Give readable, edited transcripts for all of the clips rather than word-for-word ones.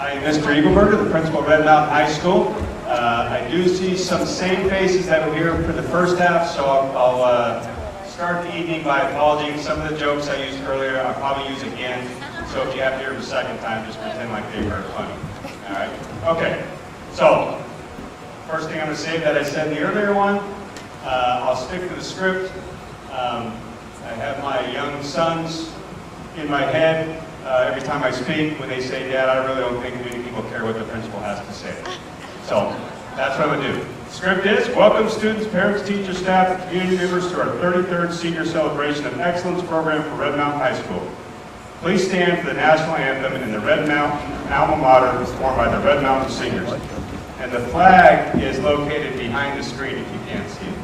I am Mr. Eagleberger, the principal of Red Mountain High School. I do see some same faces that were here for the first half, so I'll start the evening by apologizing. Some of the jokes I used earlier, I'll probably use again. So if you have to hear it the second time, just pretend like they were funny. All right? Okay. So, first thing I'm going to say that I said in the earlier one, I'll stick to the script. I have my young sons in my head every time I speak when they say, Dad, I really don't think many people care what the principal has to say. So, that's what I'm going to do. The script is, welcome students, parents, teachers, staff, and community members to our 33rd Senior Celebration of Excellence program for Red Mountain High School. Please stand for the national anthem in the Red Mountain alma mater performed by the Red Mountain Singers. And the flag is located behind the screen if you can't see it.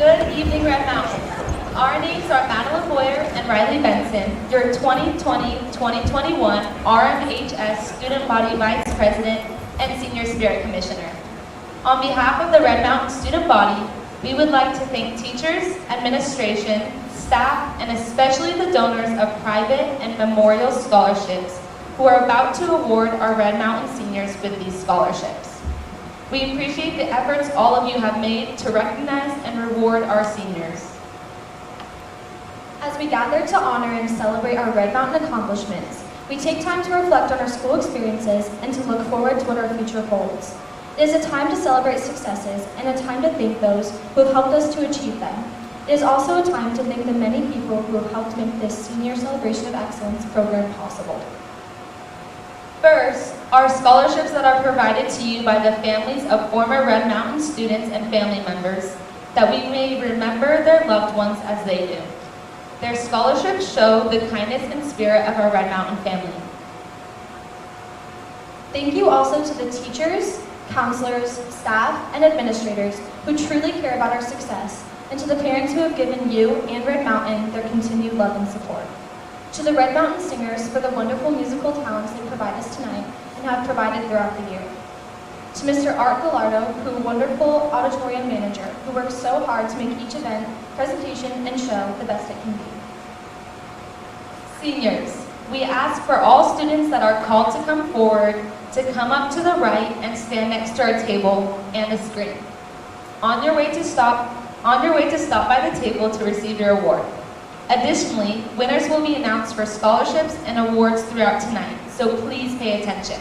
Good evening, Red Mountain. Our names are Madeline Boyer and Riley Benson, your 2020-2021 RMHS Student Body Vice President and Senior Spirit Commissioner. On behalf of the Red Mountain Student Body, we would like to thank teachers, administration, staff, and especially the donors of private and memorial scholarships who are about to award our Red Mountain seniors with these scholarships. We appreciate the efforts all of you have made to recognize and reward our seniors. As we gather to honor and celebrate our Red Mountain accomplishments, we take time to reflect on our school experiences and to look forward to what our future holds. It is a time to celebrate successes and a time to thank those who have helped us to achieve them. It is also a time to thank the many people who have helped make this Senior Celebration of Excellence program possible. First, are scholarships that are provided to you by the families of former Red Mountain students and family members, that we may remember their loved ones as they do. Their scholarships show the kindness and spirit of our Red Mountain family. Thank you also to the teachers, counselors, staff, and administrators who truly care about our success, and to the parents who have given you and Red Mountain their continued love and support. To the Red Mountain Singers for the wonderful musical talents they provide us tonight and have provided throughout the year. To Mr. Art Gallardo, who wonderful auditorium manager, who works so hard to make each event, presentation, and show the best it can be. Seniors, we ask for all students that are called to come forward to come up to the right and stand next to our table and the screen. On your way to stop by the table to receive your award. Additionally, winners will be announced for scholarships and awards throughout tonight, so please pay attention.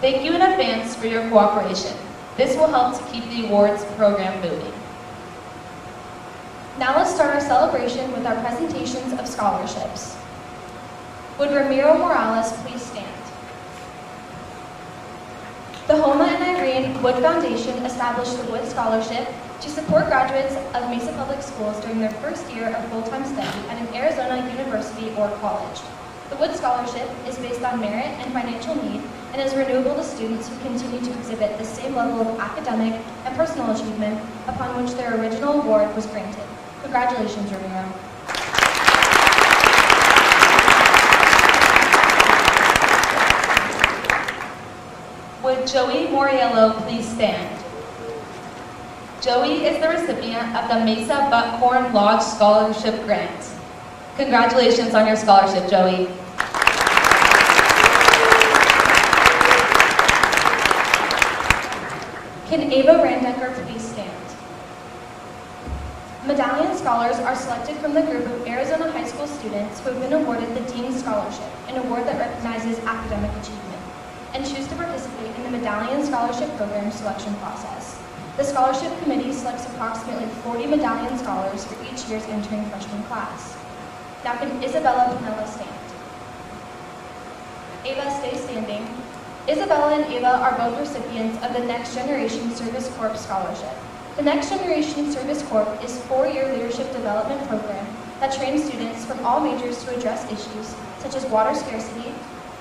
Thank you in advance for your cooperation. This will help to keep the awards program moving. Now let's start our celebration with our presentations of scholarships. Would Ramiro Morales please stand? The Homa and Irene Wood Foundation established the Wood Scholarship to support graduates of Mesa Public Schools during their first year of full-time study at an Arizona university or college. The Wood Scholarship is based on merit and financial need and is renewable to students who continue to exhibit the same level of academic and personal achievement upon which their original award was granted. Congratulations, Ramiro. Would Joey Moriello please stand? Joey is the recipient of the Mesa Buckhorn Lodge Scholarship Grant. Congratulations on your scholarship, Joey. Can Ava Randecker please stand? Medallion Scholars are selected from the group of Arizona high school students who have been awarded the Dean's Scholarship, an award that recognizes academic achievement, and choose to participate in the Medallion Scholarship Program selection process. The scholarship committee selects approximately 40 Medallion Scholars for each year's entering freshman class. Now can Isabella Pinella stand? Ava, stay standing. Isabella and Ava are both recipients of the Next Generation Service Corps Scholarship. The Next Generation Service Corps is a 4-year leadership development program that trains students from all majors to address issues such as water scarcity,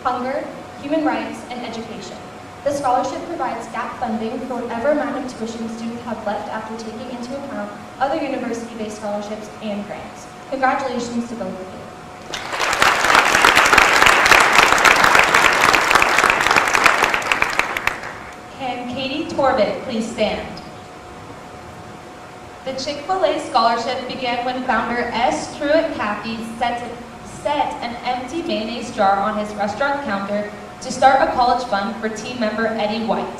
hunger, human rights, and education. The scholarship provides gap funding for whatever amount of tuition students have left after taking into account other university-based scholarships and grants. Congratulations to both of you. Can Katie Torvik please stand? The Chick-fil-A scholarship began when founder S. Truett Cathy set an empty mayonnaise jar on his restaurant counter to start a college fund for team member Eddie White.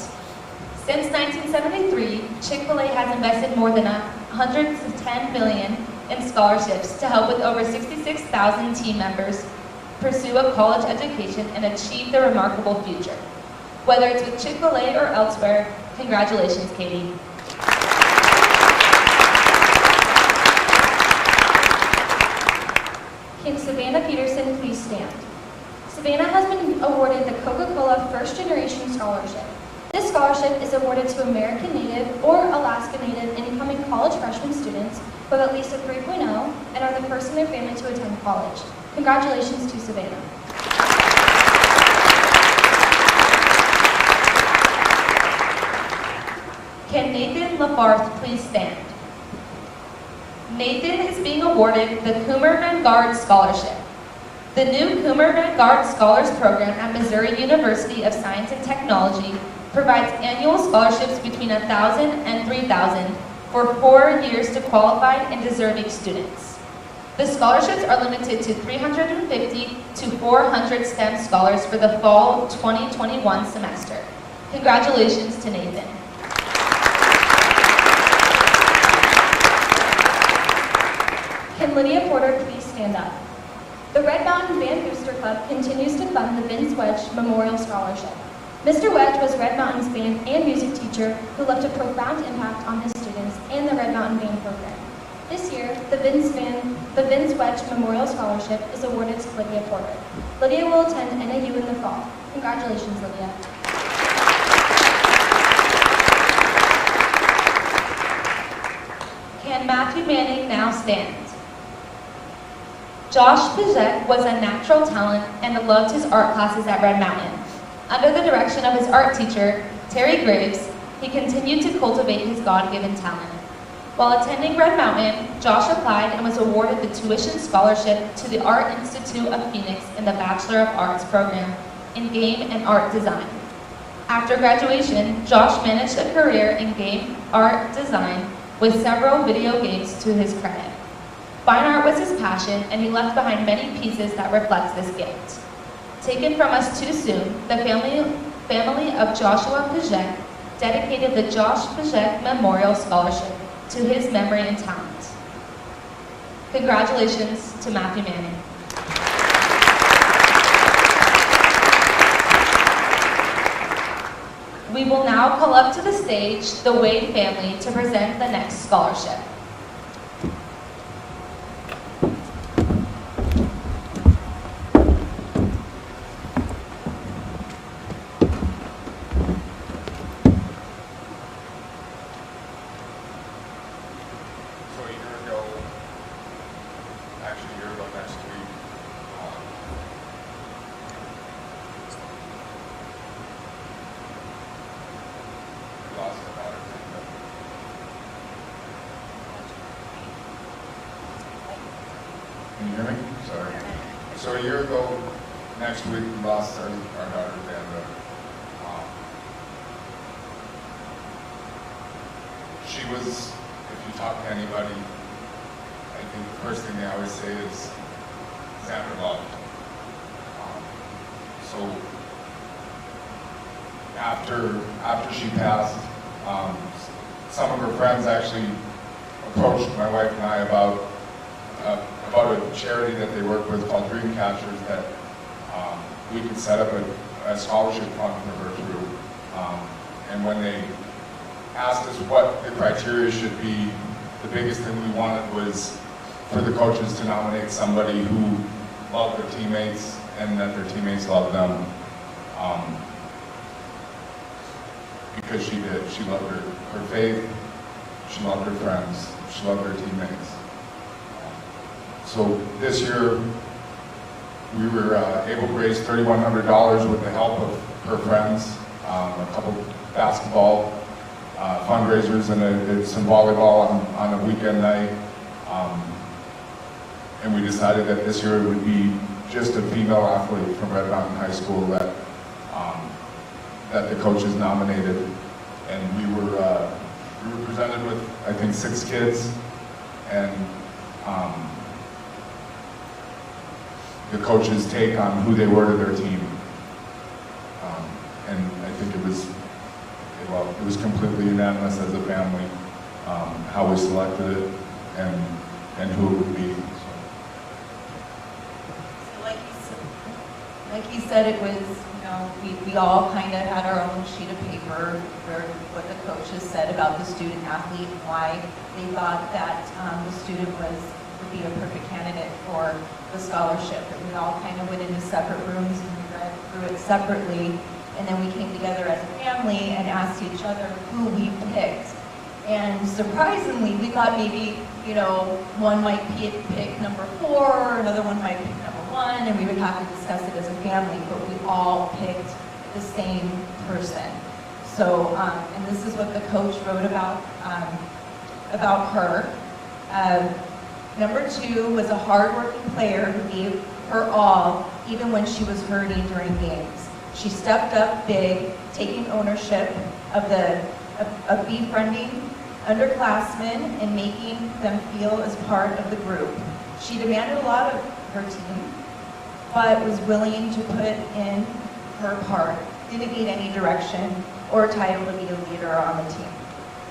Since 1973, Chick-fil-A has invested more than $110 million in scholarships to help with over 66,000 team members pursue a college education and achieve their remarkable future. Whether it's with Chick-fil-A or elsewhere, congratulations, Katie. Can Savannah Peterson please stand? Savannah has been awarded the Coca-Cola First Generation Scholarship. This scholarship is awarded to American Native or Alaska Native incoming college freshman students who have at least a 3.0 and are the first in their family to attend college. Congratulations to Savannah. Can Nathan LaFarth please stand? Nathan is being awarded the Coomer Vanguard Scholarship. The new Coomer Vanguard Scholars Program at Missouri University of Science and Technology provides annual scholarships between $1,000 and $3,000 for 4 years to qualified and deserving students. The scholarships are limited to 350 to 400 STEM scholars for the fall 2021 semester. Congratulations to Nathan. Can Lydia Porter please stand up? The Red Mountain Band Booster Club continues to fund the Vince Wedge Memorial Scholarship. Mr. Wedge was Red Mountain's band and music teacher who left a profound impact on his students and the Red Mountain Band program. This year, the Vince Wedge Memorial Scholarship is awarded to Lydia Porter. Lydia will attend NAU in the fall. Congratulations, Lydia. Can Matthew Manning now stand? Josh Pizek was a natural talent and loved his art classes at Red Mountain. Under the direction of his art teacher, Terry Graves, he continued to cultivate his God-given talent. While attending Red Mountain, Josh applied and was awarded the tuition scholarship to the Art Institute of Phoenix in the Bachelor of Arts program in Game and Art Design. After graduation, Josh managed a career in game art design with several video games to his credit. Fine art was his passion, and he left behind many pieces that reflect this gift. Taken from us too soon, the family of Joshua Pajek dedicated the Josh Pajek Memorial Scholarship to his memory and talent. Congratulations to Matthew Manning. We will now call up to the stage the Wade family to present the next scholarship. Can you hear me? Sorry. So a year ago, next week, we lost our daughter, Amanda. She was, if you talk to anybody, I think the first thing they always say is, Xander loved. So after she passed, some of her friends actually approached my wife and I about a charity that they work with called Dream Catchers that we could set up a scholarship fund for her through. And when they asked us what the criteria should be, the biggest thing we wanted was for the coaches to nominate somebody who loved their teammates and that their teammates loved them. Because she did. She loved her faith, she loved her friends, she loved her teammates. So this year, we were able to raise $3,100 with the help of her friends, a couple basketball fundraisers and some volleyball on a weekend night. And we decided that this year it would be just a female athlete from Red Mountain High School that the coaches nominated. And we were presented with, I think, 6 kids, and the coaches' take on who they were to their team. And I think it was completely unanimous as a family, how we selected it and who it would be. Like you said, it was, we all kind of had our own sheet of paper where what the coaches said about the student athlete and why they thought that the student would be a perfect candidate for the scholarship. And we all kind of went into separate rooms and we read through it separately, and then we came together as a family and asked each other who we picked. And surprisingly, we thought maybe, one might pick number 4, another one might pick number 1, and we would have to discuss it as a family, but we all picked the same person. So, and this is what the coach wrote about her. Number 2 was a hard-working player who gave her all, even when she was hurting during games. She stepped up big, taking ownership of befriending underclassmen and making them feel as part of the group. She demanded a lot of her team, but was willing to put in her part, didn't need any direction or title to be a leader on the team.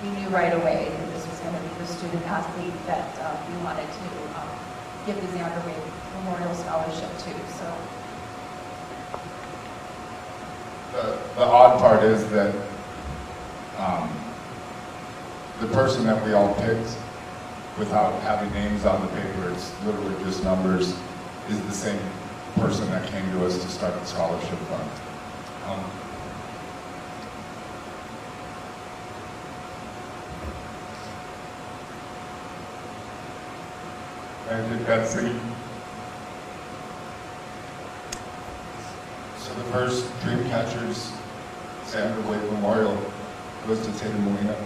We knew right away that this was going to be the student athlete that we wanted to give the Xander Wade Memorial Scholarship to. So the odd part is that the person that we all picked, without having names on the paper, it's literally just numbers, is the same person that came to us to start the scholarship fund. I think that's it. So the first Dream Catchers Xander Wade Memorial goes to Tatum Molina.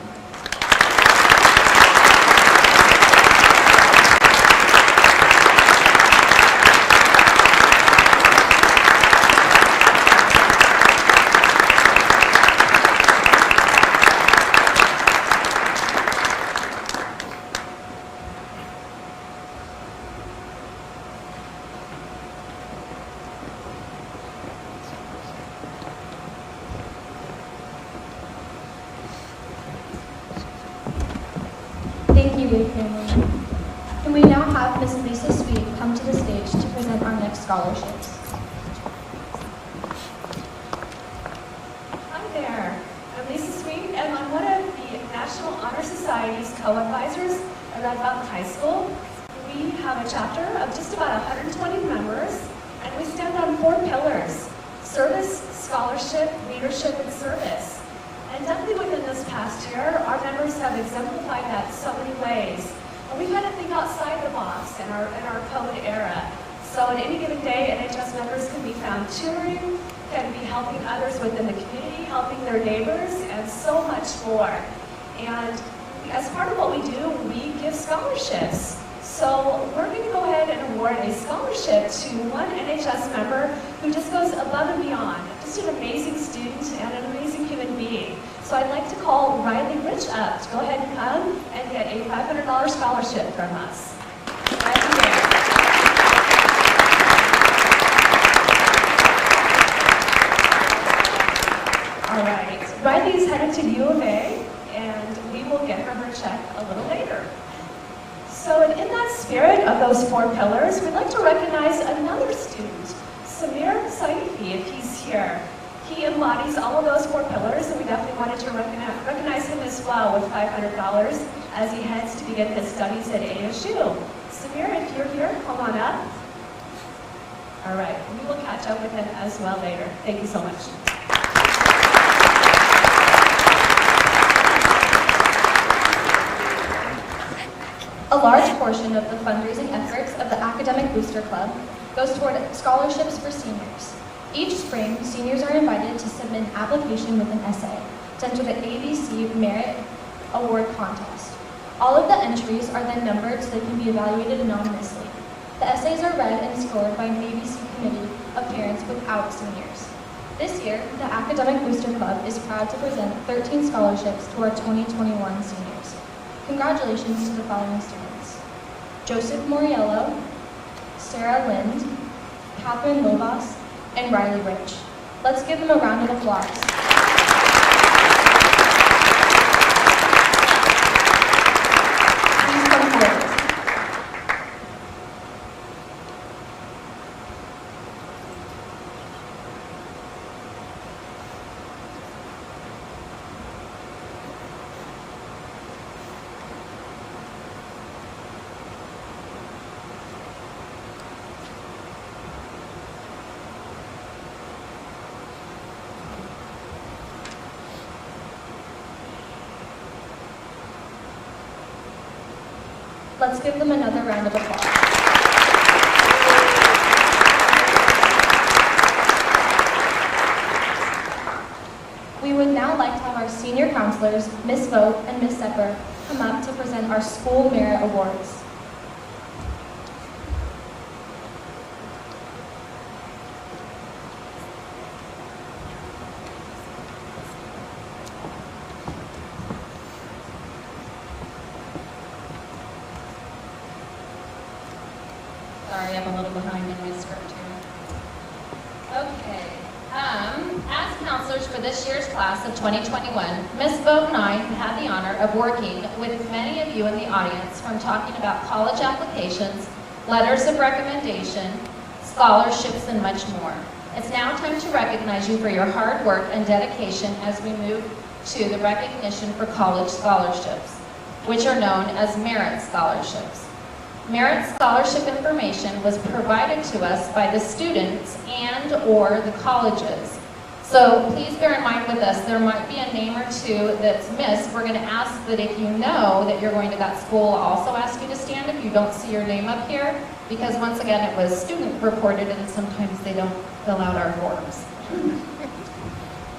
scholarships. Hi there, I'm Lisa Sweet, and I'm one of the National Honor Society's co-advisors at Red Mountain High School. We have a chapter of just about 120 members, and we stand on 4 pillars: service, scholarship, leadership, and service. And definitely within this past year, our members have exemplified that so many ways. And we've had to think outside the box in our COVID era. So on any given day, NHS members can be found touring, can be helping others within the community, helping their neighbors, and so much more. And as part of what we do, we give scholarships. So we're going to go ahead and award a scholarship to one NHS member who just goes above and beyond. Just an amazing student and an amazing human being. So I'd like to call Riley Rich up to go ahead and come and get a $500 scholarship from us. Riley Rich. All right, Riley's headed to U of A, and we will get her check a little later. So in that spirit of those 4 pillars, we'd like to recognize another student, Samir Saifi, if he's here. He embodies all of those 4 pillars, and we definitely wanted to recognize him as well with $500 as he heads to begin his studies at ASU. Samir, if you're here, come on up. All right, we will catch up with him as well later. Thank you so much. A large portion of the fundraising efforts of the Academic Booster Club goes toward scholarships for seniors. Each spring, seniors are invited to submit an application with an essay to enter the ABC Merit Award Contest. All of the entries are then numbered so they can be evaluated anonymously. The essays are read and scored by an ABC committee of parents without seniors. This year, the Academic Booster Club is proud to present 13 scholarships to our 2021 seniors. Congratulations to the following students: Joseph Moriello, Sarah Lind, Catherine Lovas, and Riley Rich. Let's give them a round of applause. Please come forward. Let's give them another round of applause. We would now like to have our senior counselors, Ms. Vogt and Ms. Sepper, come up to present our School Merit Awards. Sorry, I'm a little behind in my script here. Okay. As counselors for this year's class of 2021, Ms. Vogt and I have had the honor of working with many of you in the audience from talking about college applications, letters of recommendation, scholarships, and much more. It's now time to recognize you for your hard work and dedication as we move to the recognition for college scholarships, which are known as merit scholarships. Merit scholarship information was provided to us by the students and/or the colleges. So please bear in mind with us, there might be a name or two that's missed. We're going to ask that if you know that you're going to that school, also ask you to stand if you don't see your name up here, because once again, it was student reported and sometimes they don't fill out our forms.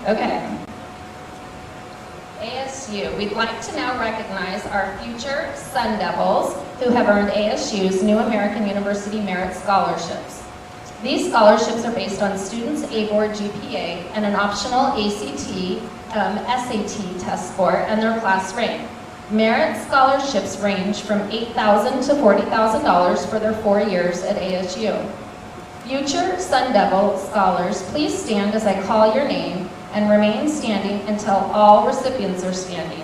Okay. ASU, we'd like to now recognize our future Sun Devils who have earned ASU's New American University Merit Scholarships. These scholarships are based on students' A-Board GPA and an optional ACT, SAT test score and their class rank. Merit scholarships range from $8,000 to $40,000 for their 4 years at ASU. Future Sun Devil scholars, please stand as I call your name and remain standing until all recipients are standing.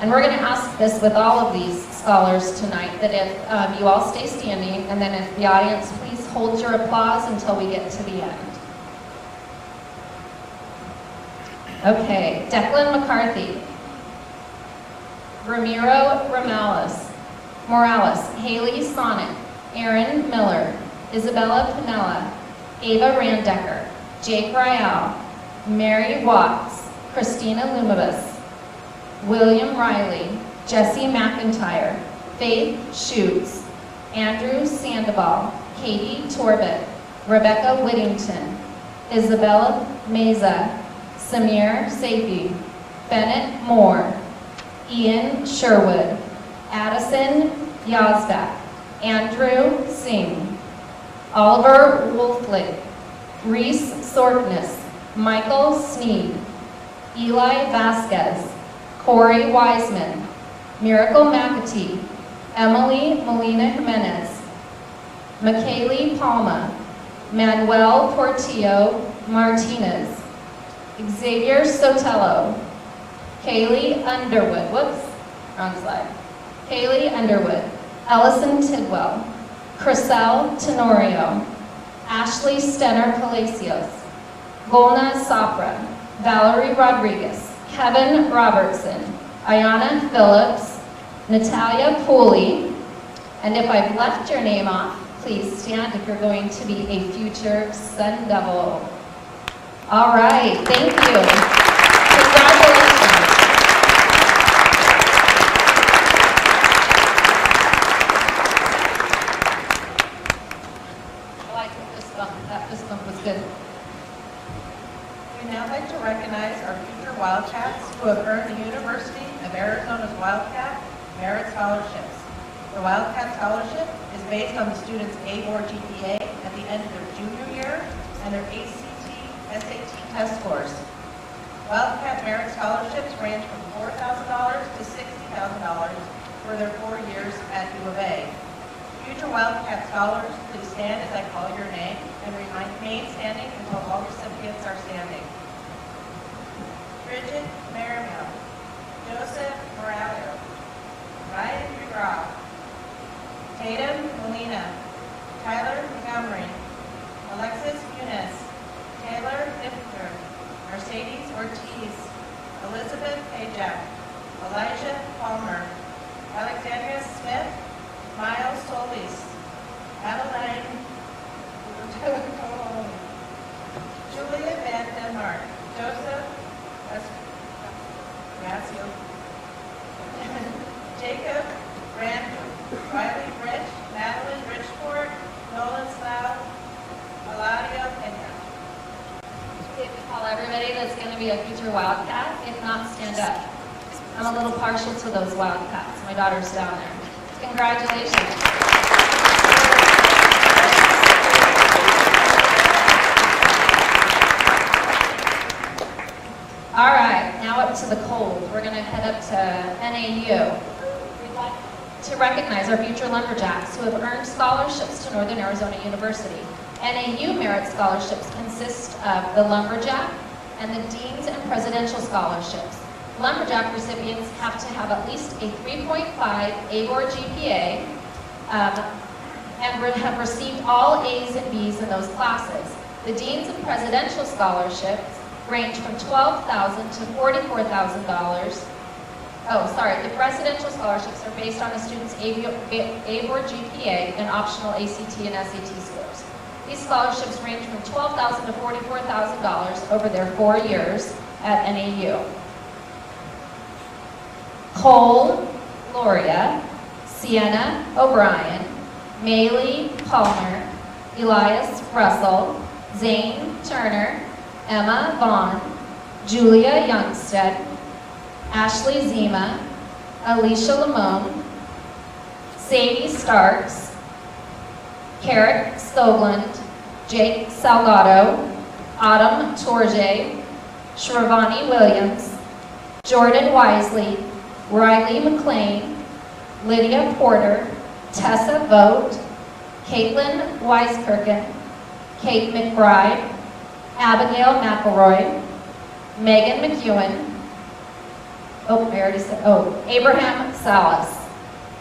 And we're going to ask this with all of these scholars tonight, that if you all stay standing, and then if the audience, please hold your applause until we get to the end. Okay, Declan McCarthy, Ramiro Morales, Haley Sonnet, Aaron Miller, Isabella Pinella, Ava Randecker, Jake Ryal, Mary Watts, Christina Lumabus, William Riley, Jesse McIntyre, Faith Schutz, Andrew Sandoval, Katie Torbett, Rebecca Whittington, Isabella Meza, Samir Safi, Bennett Moore, Ian Sherwood, Addison Yazbek, Andrew Singh, Oliver Wolflick, Reese Sorkness, Michael Sneed, Eli Vasquez, Corey Wiseman, Miracle McAtee, Emily Molina Jimenez, McKaylee Palma, Manuel Portillo Martinez, Xavier Sotelo, Kaylee Underwood, wrong slide. Kaylee Underwood, Ellison Tidwell, Chriselle Tenorio, Ashley Stenner Palacios, Golna Sapra, Valerie Rodriguez, Kevin Robertson, Ayana Phillips, Natalia Pooley, and if I've left your name off, please stand if you're going to be a future Sun Devil. All right, thank you. Congratulations. I like this bump. That fist bump was good. We'd now like to recognize our future Wildcats who have earned the University of Arizona's Wildcat Merit Scholarships. The Wildcat Scholarship is based on the student's A or GPA at the end of their junior year and their ACT, SAT test scores. Wildcat Merit Scholarships range from $4,000 to $60,000 for their 4 years at U of A. Future Wildcat Scholars, please stand as I call your name and remain standing until all recipients are standing. Bridget Merrimel, Joseph Morales, Ryan McGraw, Tatum Molina, Tyler Montgomery, Alexis Eunice, Taylor Diffter, Mercedes Ortiz, Elizabeth Pajak, Elijah Palmer, Alexandria Smith, Miles Solis, Adeline Julia Van Denmark, Joseph Gracio, Jacob Randall, Riley Rich, Madeline Richport, Nolan Slough, Eladio Pena. If we call everybody that's going to be a future Wildcat, if not, stand up. I'm a little partial to those Wildcats. My daughter's down there. Congratulations. All right, now up to the cold. We're going to head up to NAU. We'd like to recognize our future lumberjacks who have earned scholarships to Northern Arizona University. NAU Merit Scholarships consist of the Lumberjack and the Dean's and Presidential Scholarships. Lumberjack recipients have to have at least a 3.5 A or GPA and have received all A's and B's in those classes. The Dean's and Presidential Scholarships range from $12,000 to $44,000. Oh, sorry, the Presidential Scholarships are based on a student's A or GPA and optional ACT and SAT scores. These scholarships range from $12,000 to $44,000 over their 4 years at NAU. Cole Gloria, Sienna O'Brien, Maylee Palmer, Elias Russell, Zane Turner, Emma Vaughn, Julia Youngstead, Ashley Zima, Alicia Lamone, Sadie Starks, Carrick Skoglund, Jake Salgado, Autumn Torje, Shravani Williams, Jordan Wisely, Riley McLean, Lydia Porter, Tessa Vogt, Caitlin Weiskirchen, Kate McBride, Abigail McElroy, Megan McEwen, Oh, I already said, oh, Abraham Salas.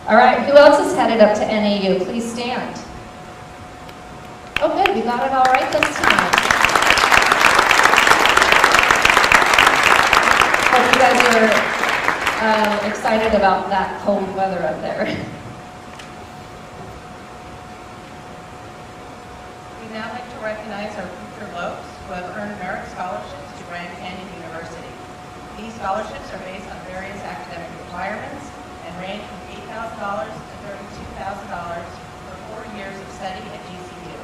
All right, who else is headed up to NAU? Please stand. Oh, good, we got it all right this time. Hope you guys are excited about that cold weather up there. We'd now like to recognize our future Lopes who have earned merit scholarships to Grand Canyon University. These scholarships are based on various academic requirements and range from $8,000 to $32,000 for 4 years of study at GCU.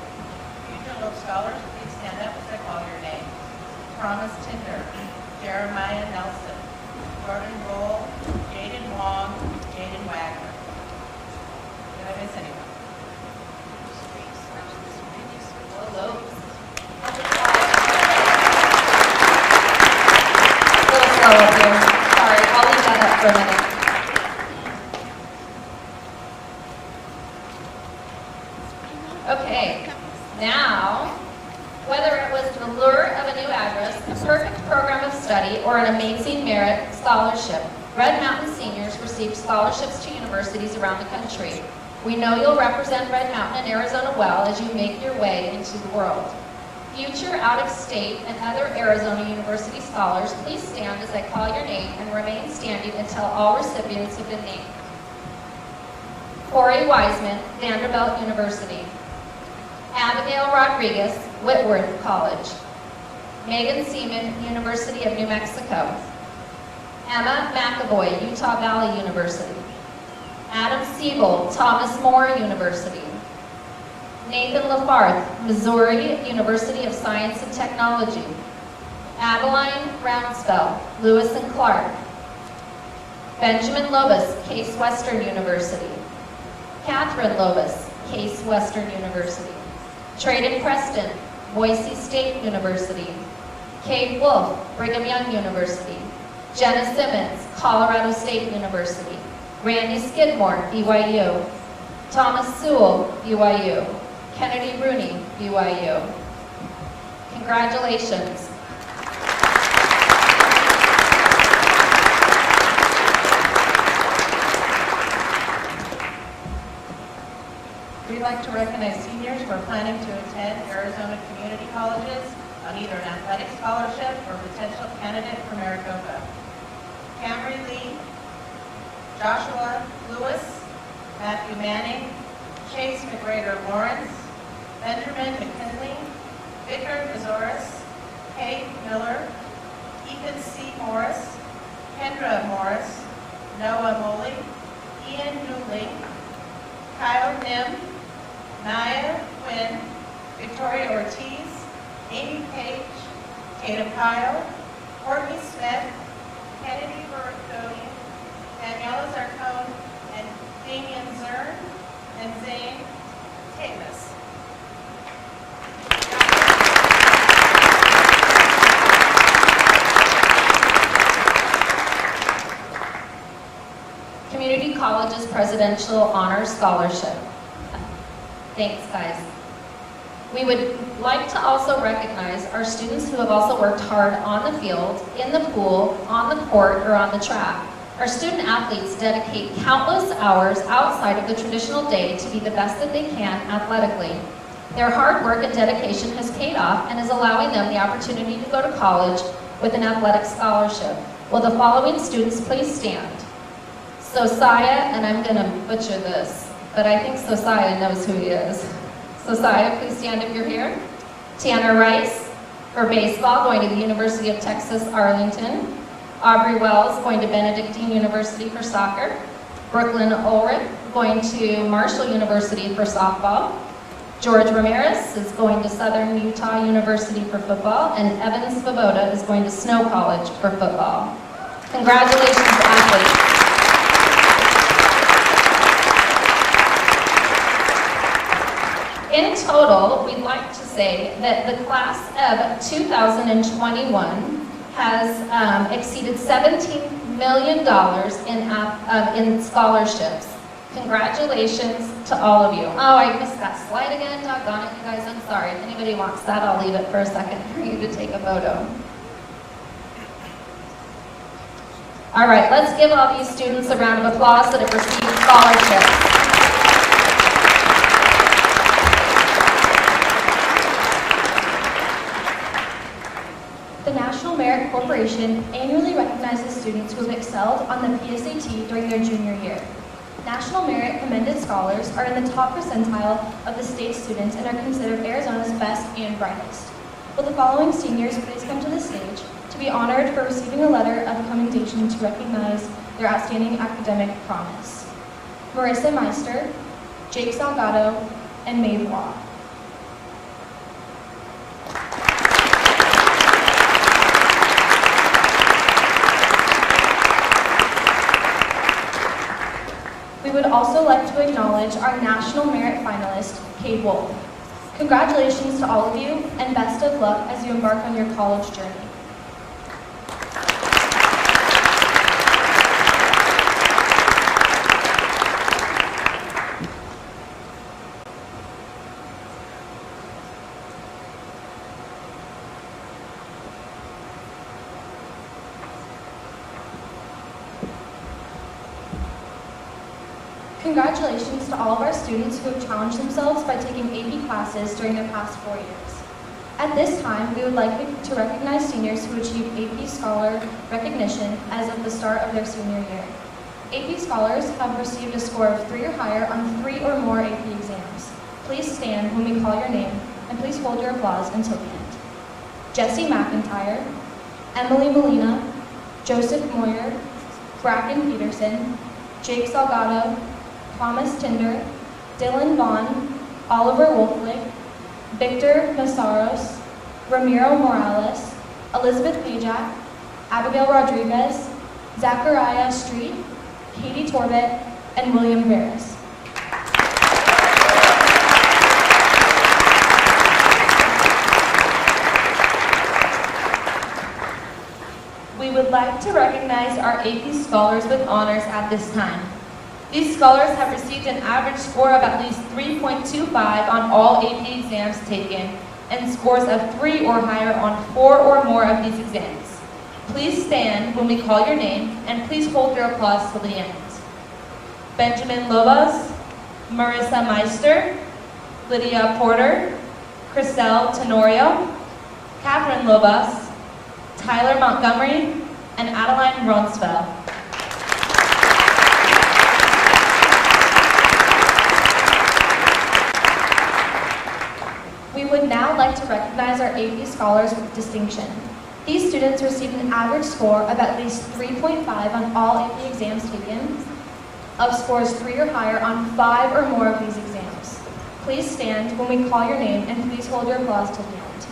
Future Lope scholars, please stand up as I call your names. Thomas Tinder, Jeremiah Nelson, Gordon Roll, Jaden Wong, Jaden Wagner. Did I miss anyone? Hello. A little slow up here. Sorry, I'll leave that up for a minute. Okay, now, whether it was the lure of a new address, a perfect program of study, or an amazing merit scholarship, Red Mountain seniors receive scholarships to universities around the country. We know you'll represent Red Mountain and Arizona well as you make your way into the world. Future out-of-state and other Arizona University scholars, please stand as I call your name and remain standing until all recipients have been named. Corey Wiseman, Vanderbilt University. Abigail Rodriguez, Whitworth College. Megan Seaman, University of New Mexico. Emma McAvoy, Utah Valley University. Adam Siebel, Thomas More University. Nathan Lafarth, Missouri University of Science and Technology. Adeline Roundsfeld, Lewis and Clark. Benjamin Lobus, Case Western University. Catherine Lobus, Case Western University. Trayden Preston, Boise State University. Kate Wolf, Brigham Young University. Jenna Simmons, Colorado State University. Randy Skidmore, BYU. Thomas Sewell, BYU. Kennedy Rooney, BYU. Congratulations. We'd like to recognize seniors who are planning to attend Arizona community colleges on either an athletic scholarship or potential candidate for Maricopa. Camry Lee, Joshua Lewis, Matthew Manning, Chase McGregor Lawrence, Benjamin McKinley, Victor Mazoris, Kate Miller, Ethan C. Morris, Kendra Morris, Noah Moley, Ian Newling, Kyle Nim, Naya Quinn, Victoria Ortiz, Amy Page, Tatum Kyle, Courtney Smith, Kennedy Burkodian, Daniela Zarcone, and Damian Zern, and Zane Tamus. Community College's Presidential Honor Scholarship. Thanks, guys. We would like to also recognize our students who have also worked hard on the field, in the pool, on the court, or on the track. Our student athletes dedicate countless hours outside of the traditional day to be the best that they can athletically. Their hard work and dedication has paid off and is allowing them the opportunity to go to college with an athletic scholarship. Will the following students please stand? Sosiah, and I'm going to butcher this, but I think Sosiah knows who he is. Sosiah, please stand if you're here. Tanner Rice, for baseball, going to the University of Texas, Arlington. Aubrey Wells, going to Benedictine University for soccer. Brooklyn Ulrich, going to Marshall University for softball. George Ramirez is going to Southern Utah University for football, and Evan Svoboda is going to Snow College for football. Congratulations, athletes. In total, we'd like to say that the class of 2021 has exceeded $17 million in scholarships. Congratulations to all of you. Oh, I missed that slide again. Doggone it, you guys. I'm sorry. If anybody wants that, I'll leave it for a second for you to take a photo. All right, let's give all these students a round of applause that have received scholarships. The National Merit Corporation annually recognizes students who have excelled on the PSAT during their junior year. National Merit Commended Scholars are in the top percentile of the state students and are considered Arizona's best and brightest. Will the following seniors please come to the stage to be honored for receiving a letter of commendation to recognize their outstanding academic promise? Marissa Meister, Jake Salgado, and Maeve Waugh. We would also like to acknowledge our National Merit finalist, Kate Wolf. Congratulations to all of you, and best of luck as you embark on your college journey. Congratulations to all of our students who have challenged themselves by taking AP classes during the past 4 years. At this time, we would like to recognize seniors who achieved AP Scholar recognition as of the start of their senior year. AP Scholars have received a score of 3 or higher on 3 or more AP exams. Please stand when we call your name, and please hold your applause until the end. Jesse McIntyre, Emily Molina, Joseph Moyer, Bracken Peterson, Jake Salgado, Thomas Tinder, Dylan Vaughn, Oliver Wolflick, Victor Masaros, Ramiro Morales, Elizabeth Pajak, Abigail Rodriguez, Zachariah Street, Katie Torbett, and William Veras. We would like to recognize our AP Scholars with honors at this time. These scholars have received an average score of at least 3.25 on all AP exams taken and scores of 3 or higher on 4 or more of these exams. Please stand when we call your name, and please hold your applause till the end. Benjamin Lobos, Marissa Meister, Lydia Porter, Chriselle Tenorio, Catherine Lobos, Tyler Montgomery, and Adeline Ronsfeld. We would now like to recognize our AP Scholars with distinction. These students received an average score of at least 3.5 on all AP exams taken, of scores 3 or higher on 5 or more of these exams. Please stand when we call your name, and please hold your applause till the end.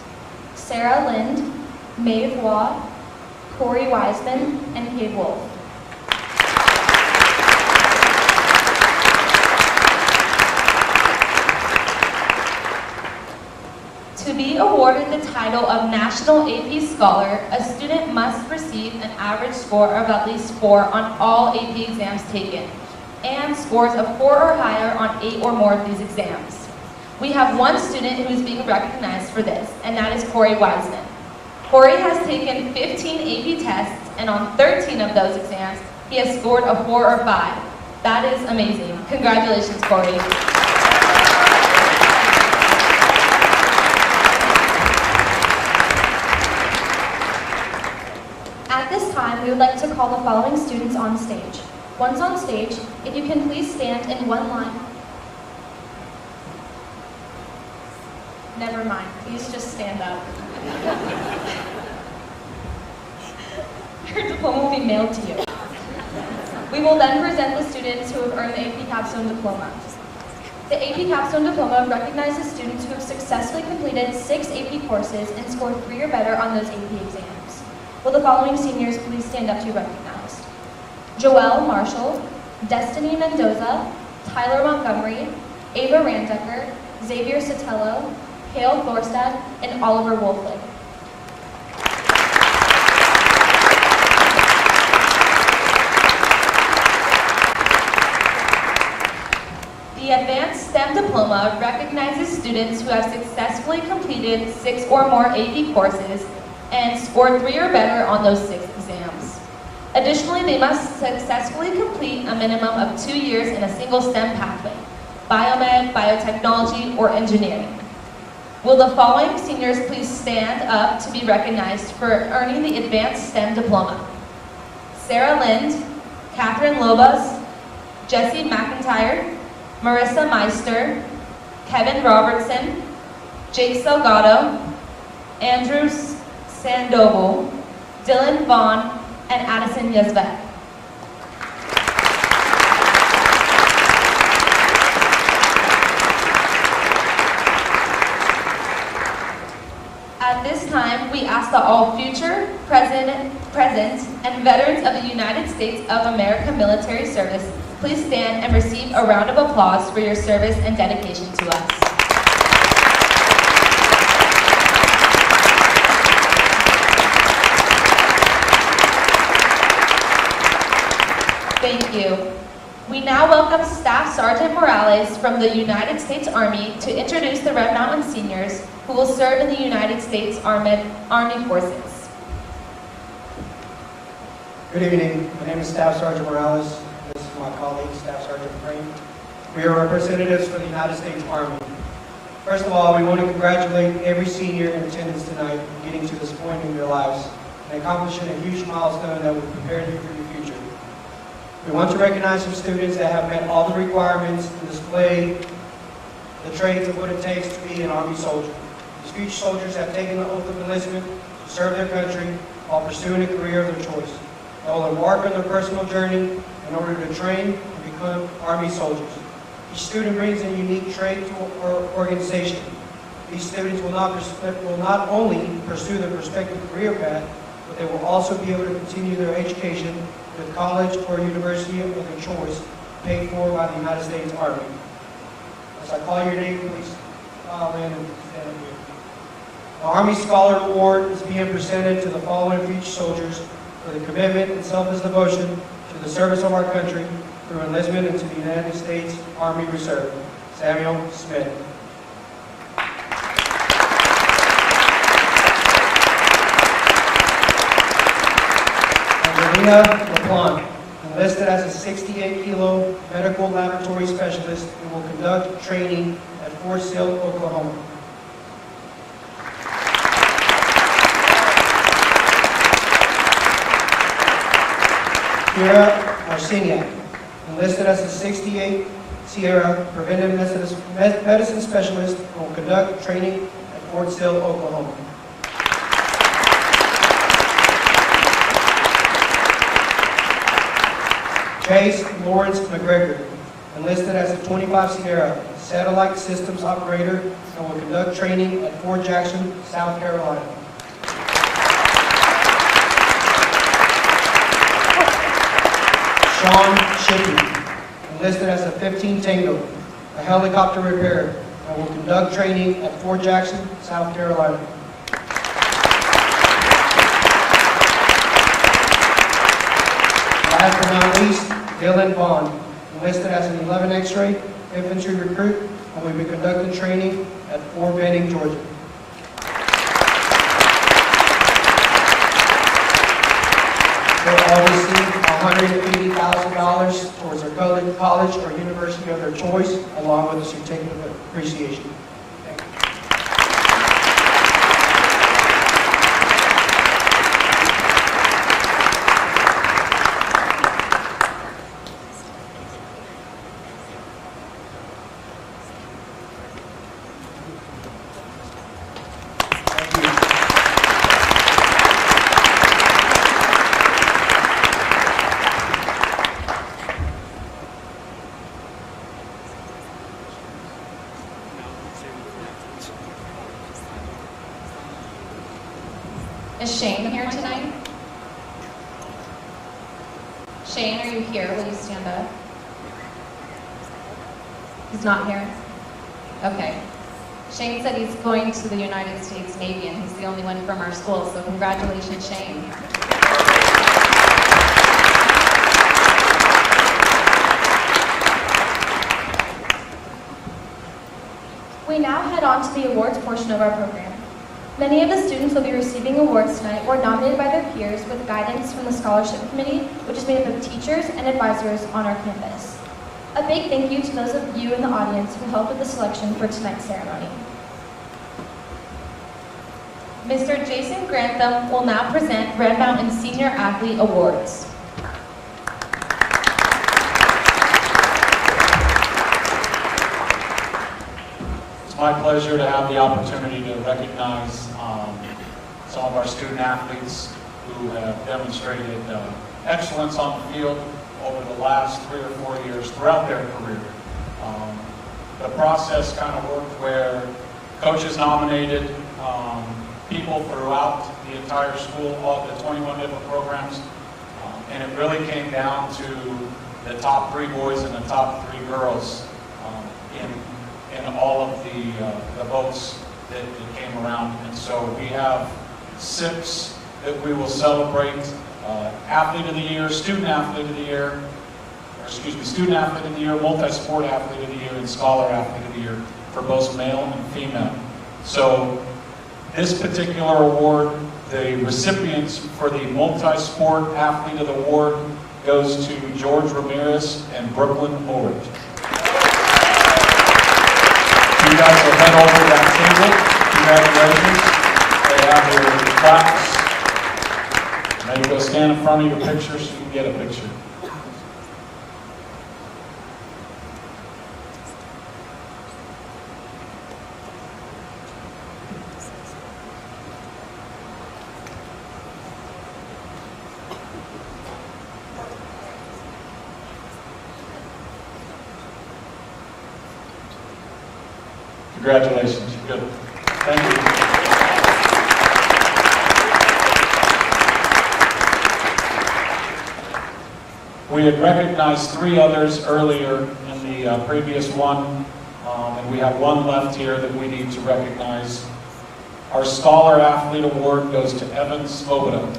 Sarah Lind, Maeve Waugh, Corey Wiseman, and Kate Wolf. To be awarded the title of National AP Scholar, a student must receive an average score of at least 4 on all AP exams taken, and scores of 4 or higher on 8 or more of these exams. We have one student who is being recognized for this, and that is Corey Wiseman. Corey has taken 15 AP tests, and on 13 of those exams, he has scored a 4 or 5. That is amazing. Congratulations, Corey. At this time, we would like to call the following students on stage. Once on stage, if you can please stand in one line. Never mind, please just stand up. Your diploma will be mailed to you. We will then present the students who have earned the AP Capstone Diploma. The AP Capstone Diploma recognizes students who have successfully completed 6 AP courses and scored 3 or better on those AP exams. Will the following seniors please stand up to be recognized? Joelle Marshall, Destiny Mendoza, Tyler Montgomery, Ava Randecker, Xavier Sotelo, Hale Thorstad, and Oliver Wolflick. The Advanced STEM Diploma recognizes students who have successfully completed 6 or more AP courses and scored 3 or better on those 6 exams. Additionally, they must successfully complete a minimum of 2 years in a single STEM pathway: biomed, biotechnology, or engineering. Will the following seniors please stand up to be recognized for earning the Advanced STEM Diploma? Sarah Lind, Catherine Lobos, Jessie McIntyre, Marissa Meister, Kevin Robertson, Jake Salgado, Andrew Sandoval, Dylan Vaughn, and Addison Yazbek. At this time, we ask that all future, present, and veterans of the United States of America military service please stand and receive a round of applause for your service and dedication to us. Thank you. We now welcome Staff Sergeant Morales from the United States Army to introduce the Red Mountain seniors who will serve in the United States Army Forces. Good evening. My name is Staff Sergeant Morales. This is my colleague, Staff Sergeant Crane. We are representatives for the United States Army. First of all, we want to congratulate every senior in attendance tonight for getting to this point in your lives and accomplishing a huge milestone that will prepare you for your future. We want to recognize some students that have met all the requirements and display the traits of what it takes to be an Army soldier. These future soldiers have taken the oath of enlistment to serve their country while pursuing a career of their choice. They will embark on their personal journey in order to train and become Army soldiers. Each student brings a unique trait to our organization. These students will not only pursue their respective career path, but they will also be able to continue their education with college or university of their choice, paid for by the United States Army. As I call your name, please file in and stand up here. The Army Scholar Award is being presented to the following future soldiers for the commitment and selfless devotion to the service of our country through enlistment into the United States Army Reserve. Samuel Smith. Angelina LaPlante, enlisted as a 68-kilo medical laboratory specialist and will conduct training at Fort Sill, Oklahoma. Kira Arciniak, enlisted as a 68 Sierra Preventive Medicine Specialist and will conduct training at Fort Sill, Oklahoma. Chase Lawrence McGregor, enlisted as a 25 Sierra Satellite Systems Operator and will conduct training at Fort Jackson, South Carolina. Sean Shippey, enlisted as a 15 Tango, a helicopter repairer, and will conduct training at Fort Jackson, South Carolina. Last but not least, Dylan Vaughn, enlisted as an 11 X-ray infantry recruit, and will be conducting training at Fort Benning, Georgia. They'll all receive $180,000 towards their college or university of their choice, along with a certificate of appreciation. Thank you. Is Shane here tonight? Shane, are you here? Will you stand up? He's not here? Okay. Shane said he's going to the United States Navy and he's the only one from our school, so congratulations, Shane. We now head on to the awards portion of our program. Many of the students will be receiving awards tonight or nominated by their peers with guidance from the Scholarship Committee, which is made up of teachers and advisors on our campus. A big thank you to those of you in the audience who helped with the selection for tonight's ceremony. Mr. Jason Grantham will now present Red Mountain Senior Athlete Awards. It's my pleasure to have the opportunity to recognize some of our student athletes who have demonstrated excellence on the field over the last 3 or 4 years throughout their career. The process kind of worked where coaches nominated people throughout the entire school, all the 21 different programs, and it really came down to the top 3 boys and the top 3 girls in all of the votes that came around. And so we have 6 that we will celebrate: Athlete of the Year, Student Athlete of the Year, Student Athlete of the Year, Multi-Sport Athlete of the Year, and Scholar Athlete of the Year for both male and female. So this particular award, the recipients for the Multi-Sport Athlete of the Award goes to George Ramirez and Brooklyn Ulrich. You guys will head over to that table. Congratulations. They have their plaques. Now you go stand in front of your picture so you can get a picture. Congratulations. Good. Thank you. We had recognized 3 others earlier in the previous one, and we have 1 left here that we need to recognize. Our Scholar Athlete Award goes to Evan Svoboda.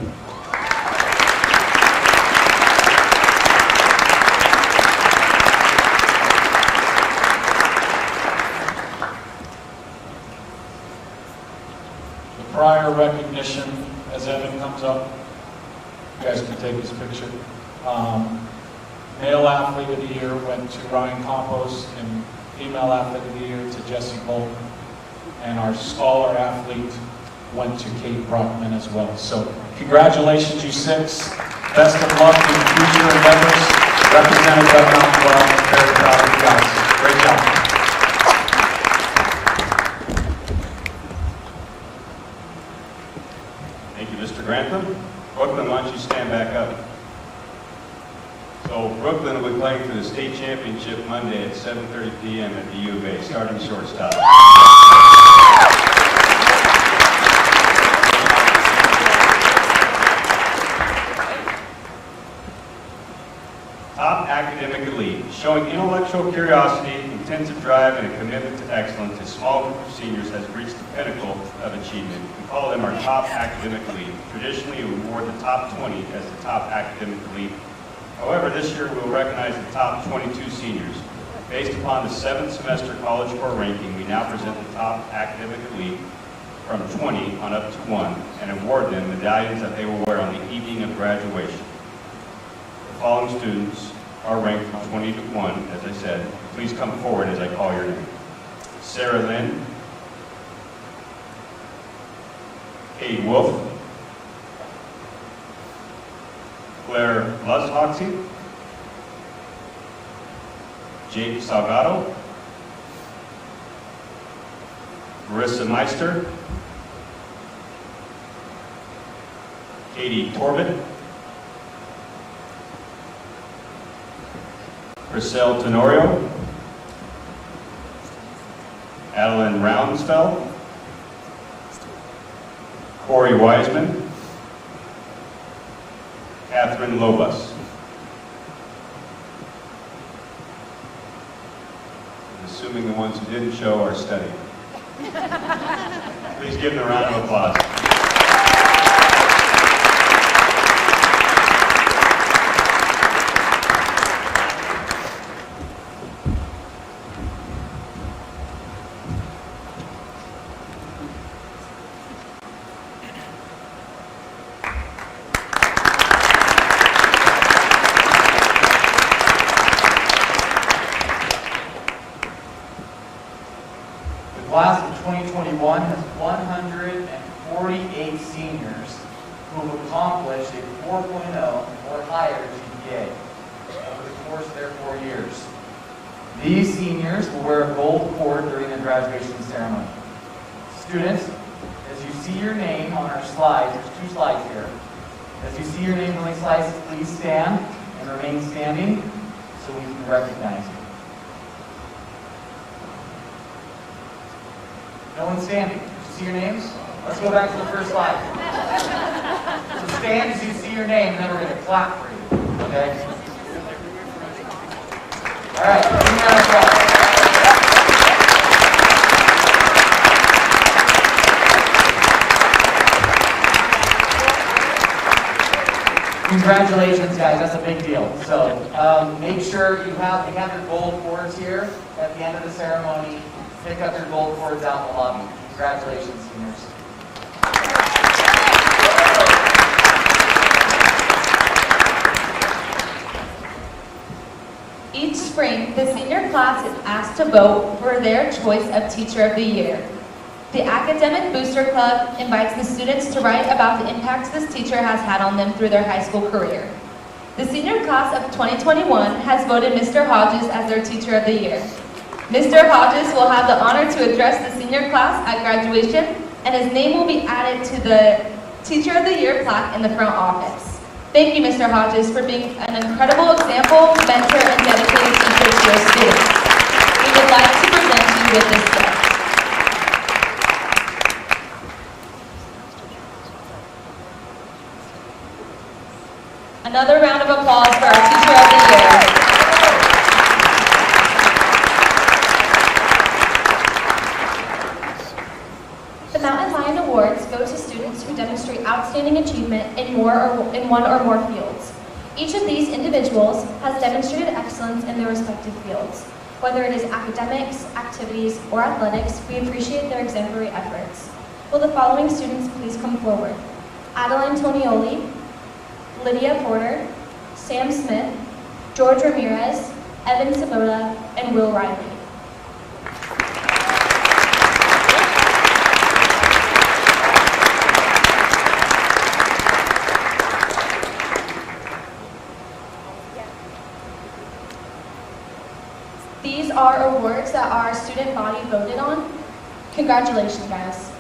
Prior recognition, as Evan comes up, you guys can take his picture. Male Athlete of the Year went to Ryan Campos, and Female Athlete of the Year to Jessie Bolton. And our Scholar Athlete went to Kate Brockman as well. So congratulations, you 6. Best of luck in future endeavors. Represented Red Mountain well. Very proud of you guys. Great job. Thank you, Mr. Grantham. Brooklyn, why don't you stand back up? So Brooklyn will be playing for the state championship Monday at 7:30 p.m. at the U of A, starting shortstop. Top academic elite, showing intellectual curiosity, intensive drive, and a commitment to excellence, this small group of seniors has reached the pinnacle of achievement. We call them our top academic elite. Traditionally, we award the top 20 as the top academic elite. However, this year we'll recognize the top 22 seniors. Based upon the 7th semester College Core ranking, we now present the top academic elite from 20 on up to 1 and award them medallions that they will wear on the evening of graduation. The following students are ranked from 20 to 1, as I said. Please come forward as I call your name. Sarah Lynn, Kate Wolf, Claire Luzhoxie, Jake Salgado, Marissa Meister, Katie Torbett, Chriselle Tenorio, Adeline Rounsfeld, Corey Wiseman, Catherine Lobus. I'm assuming the ones who didn't show are studying. Please give them a round of applause. class of 2021 has 148 seniors who have accomplished a 4.0 or higher GPA over the course of their 4 years. These seniors will wear a gold cord during the graduation ceremony. Students, as you see your name on our slides, there's 2 slides here. As you see your name on these slides, please stand and remain standing so we can recognize you. No one's standing. Did you see your names? Let's go back to the first slide. So stand as you see your name, and then we're going to clap for you. Okay? All right. Give me that applause. Congratulations, guys. That's a big deal. So make sure you have your gold cords here at the end of the ceremony. Pick up your gold cords out in the lobby. Congratulations, seniors. Each spring, the senior class is asked to vote for their choice of Teacher of the Year. The Academic Booster Club invites the students to write about the impacts this teacher has had on them through their high school career. The senior class of 2021 has voted Mr. Hodges as their Teacher of the Year. Mr. Hodges will have the honor to address the senior class at graduation, and his name will be added to the Teacher of the Year plaque in the front office. Thank you, Mr. Hodges, for being an incredible example, mentor, and dedicated teacher to your students. We would like to present you with this gift. Another round of applause for our Teacher of the Year. The Mountain Lion Awards go to students who demonstrate outstanding achievement in one or more fields. Each of these individuals has demonstrated excellence in their respective fields. Whether it is academics, activities, or athletics, we appreciate their exemplary efforts. Will the following students please come forward? Adeline Tonioli, Lydia Porter, Sam Smith, George Ramirez, Evan Sabota, and Will Riley. These are awards that our student body voted on. Congratulations, guys.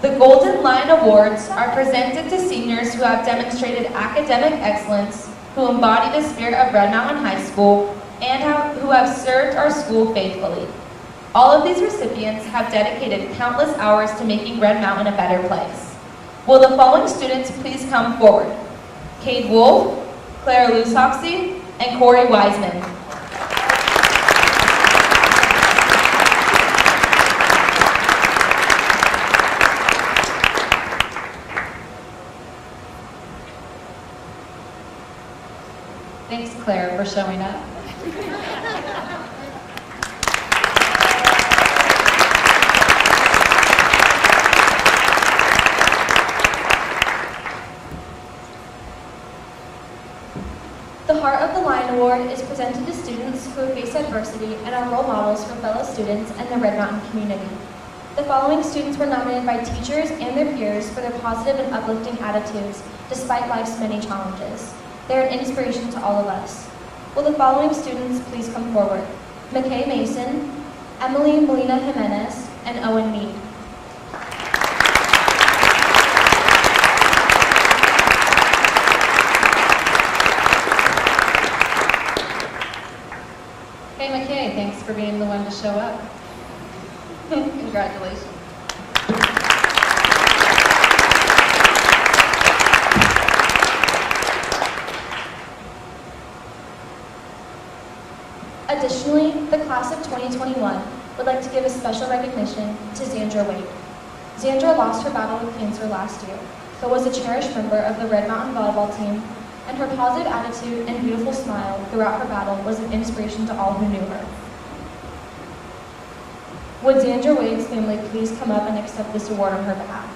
The Golden Lion Awards are presented to seniors who have demonstrated academic excellence, who embody the spirit of Red Mountain High School, and who have served our school faithfully. All of these recipients have dedicated countless hours to making Red Mountain a better place. Will the following students please come forward? Cade Wolf, Claire Lusoxy, and Corey Wiseman. Thanks, Claire, for showing up. The Heart of the Lion Award is presented to students who have faced adversity and are role models for fellow students and the Red Mountain community. The following students were nominated by teachers and their peers for their positive and uplifting attitudes despite life's many challenges. They are an inspiration to all of us. Will the following students please come forward? McKay Mason, Emily Molina Jimenez, and Owen Mead. Hey, McKay, thanks for being the one to show up. Congratulations. Additionally, the class of 2021 would like to give a special recognition to Xandra Wade. Xandra lost her battle with cancer last year, but was a cherished member of the Red Mountain volleyball team, and her positive attitude and beautiful smile throughout her battle was an inspiration to all who knew her. Would Xandra Wade's family please come up and accept this award on her behalf?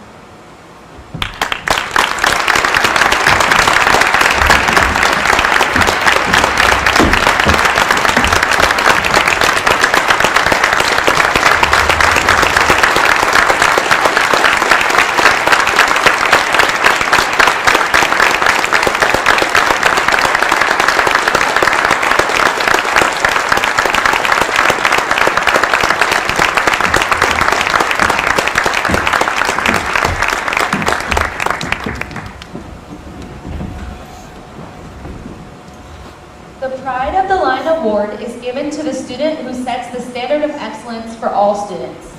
Pride of the Line Award is given to the student who sets the standard of excellence for all students.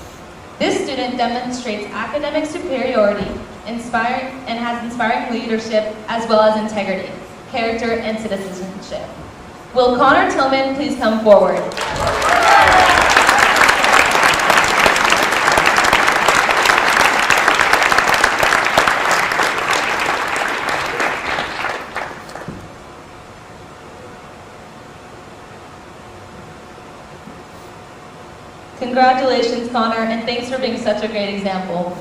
This student demonstrates academic superiority, has inspiring leadership, as well as integrity, character, and citizenship. Will Connor Tillman please come forward? Congratulations, Connor, and thanks for being such a great example.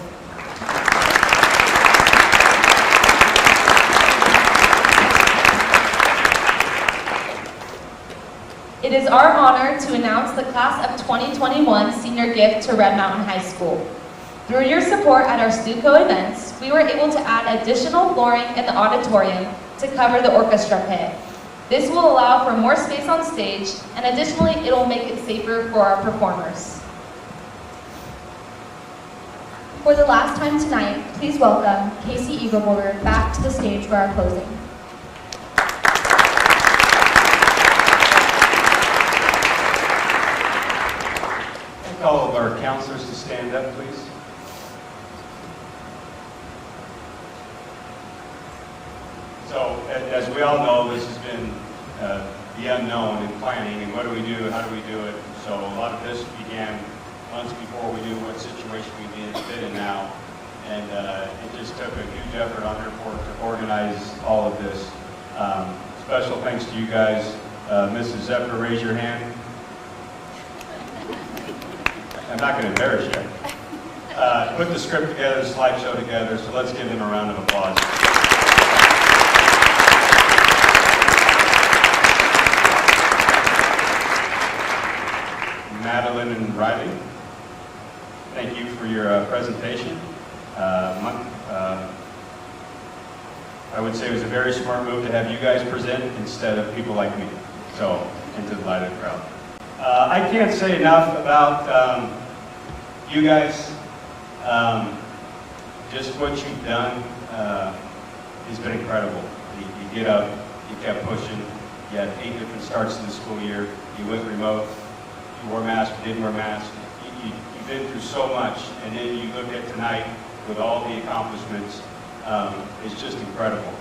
It is our honor to announce the Class of 2021 Senior Gift to Red Mountain High School. Through your support at our StuCo events, we were able to add additional flooring in the auditorium to cover the orchestra pit. This will allow for more space on stage, and additionally, it will make it safer for our performers. For the last time tonight, please welcome Casey Eagleborger back to the stage for our closing. I'd call all of our counselors to stand up, please. So, as we all know, this has been the unknown in planning, and what do we do, how do we do it? So a lot of this began months before we knew what situation we needed to fit in now, and it just took a huge effort on their part to organize all of this. Special thanks to you guys. Mrs. Zephyr, raise your hand. I'm not going to embarrass you. Put the script together, the slideshow together, so let's give them a round of applause. Madeline and Riley, thank you for your presentation. I would say it was a very smart move to have you guys present instead of people like me, so, into the light of the crowd. I can't say enough about you guys. Just what you've done has been incredible. You get up, you kept pushing, you had 8 different starts to the school year, you went remote, you wore masks, you didn't wear masks. You've been through so much, and then you look at tonight with all the accomplishments. It's just incredible.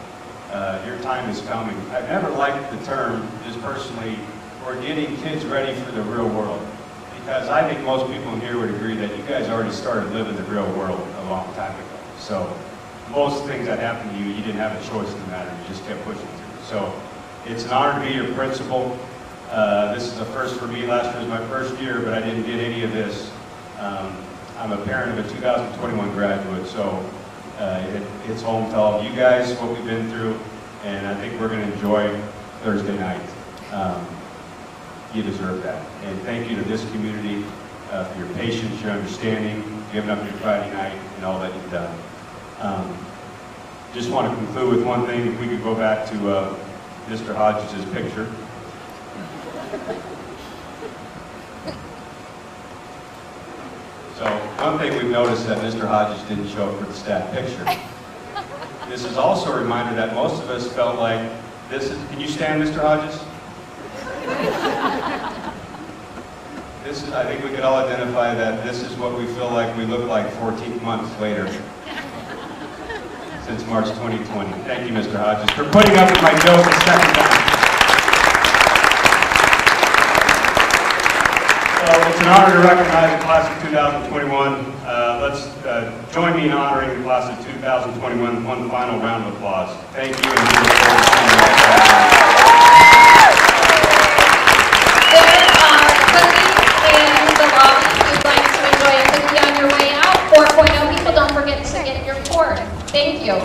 Your time is coming. I've never liked the term, just personally, we're getting kids ready for the real world. Because I think most people in here would agree that you guys already started living the real world a long time ago. So most things that happened to you, you didn't have a choice in the matter. You just kept pushing through. So it's an honor to be your principal. This is a first for me. Last year was my first year, but I didn't get any of this. I'm a parent of a 2021 graduate, so it's home to all of you guys, what we've been through, and I think we're going to enjoy Thursday night. You deserve that. And thank you to this community for your patience, your understanding, giving up your Friday night, and all that you've done. Just want to conclude with one thing. If we could go back to Mr. Hodges' picture. So one thing we've noticed that Mr. Hodges didn't show up for the staff picture. This is also a reminder that most of us felt like this is, can you stand, Mr. Hodges? This is, I think we could all identify that this is what we feel like we look like 14 months later since March 2020. Thank you, Mr. Hodges, for putting up with my joke a second time. So it's an honor to recognize the class of 2021. Let's join me in honoring the class of 2021 with one final round of applause. Thank you. And we look forward to seeing you all Saturday. In the lobby, if you'd like to enjoy a cookie on your way out. 4.0 people, don't forget to get your cord. Thank you.